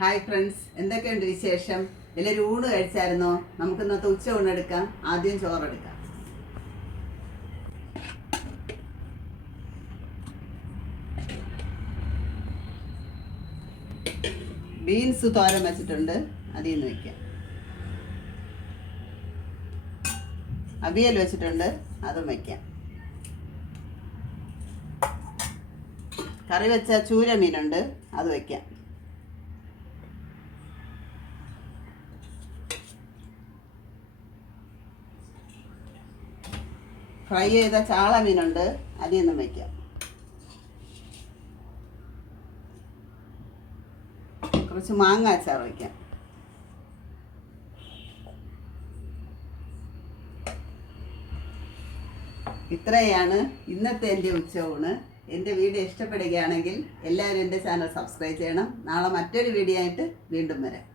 Hi friends, എന്തൊക്കെയുണ്ട് വിശേഷം? എല്ലാവരും ഊണ് കഴിച്ചായിരുന്നോ? നമുക്ക് ഇന്നത്തെ ഉച്ച ഊണെടുക്കാം. ആദ്യം ചോറെടുക്കാം. ബീൻസ് തോരൻ വെച്ചിട്ടുണ്ട്, അതിൽ നിന്ന് വയ്ക്കാം. അവിയൽ വെച്ചിട്ടുണ്ട്, അതും വയ്ക്കാം. കറി വെച്ച ചൂര മീനുണ്ട്, അത് വയ്ക്കാം. ഫ്രൈ ചെയ്ത ചാള മീനുണ്ട്, അതിൽ നിന്നും വയ്ക്കാം. കുറച്ച് മാങ്ങ അച്ചാർ വയ്ക്കാം. ഇത്രയാണ് ഇന്നത്തെ എൻ്റെ ഉച്ചയൂണ്. എൻ്റെ വീഡിയോ ഇഷ്ടപ്പെടുകയാണെങ്കിൽ എല്ലാവരും എൻ്റെ ചാനൽ സബ്സ്ക്രൈബ് ചെയ്യണം. നാളെ മറ്റൊരു വീഡിയോ ആയിട്ട് വീണ്ടും വരാം.